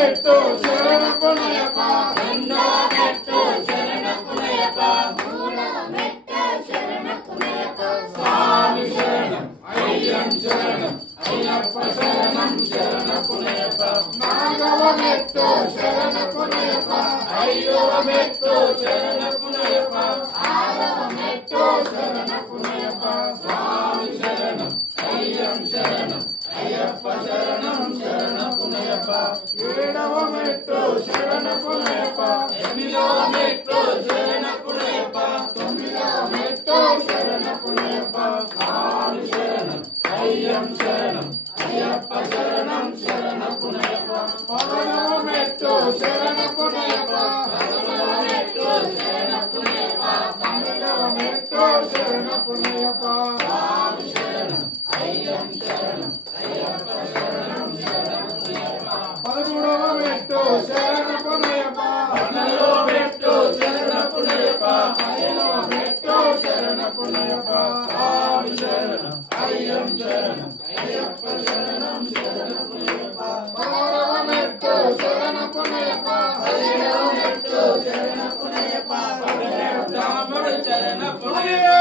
మెట్టు శరణపునయప రెండో మెట్టు శరణపునయప మూడవ మెట్టు శరణపునయప స్వామి శరణం అయ్యం శరణం అయ్యప్ప శరణం శరణపునయప నాగవ మెట్టు శరణపునయప ఐదవ మెట్టు శరణపునయప ఆరవ మెట్టు శరణపునయప స్వామి శరణం అయ్యం శరణం అయ్యప్ప శరణం శరణపునయప ఏడవ మెట్టు శరణపునయప ఎనిమిదవ మెట్టు శరణపునయప తొమ్మిదవ మెట్టు శరణపునయప స్వామి శరణం అయ్యం శరణం అయ్యప్ప శరణం శరణపునయప పదవ మెట్టు శరణపునయప పదవ మెట్టు శరణపునయప పన్నెండవ మెట్టు శరణపునయప స్వామి శరణం అయ్యం శరణం అయ్యప్ప శరణం శరణపునయప పదమూడవ మెట్టు శరణపునయప పన్నెండవ మెట్టు శరణపునయప పదిహేనవ మెట్టు శరణపునయప స్వామి శరణం అయ్యం శరణం అయ్యప్ప శరణం శరణపునయప పదహారవ మెట్టు శరణపునయప పదిహేడవ మెట్టు శరణపునయప పదిహేడు రాముడు శరణపునయప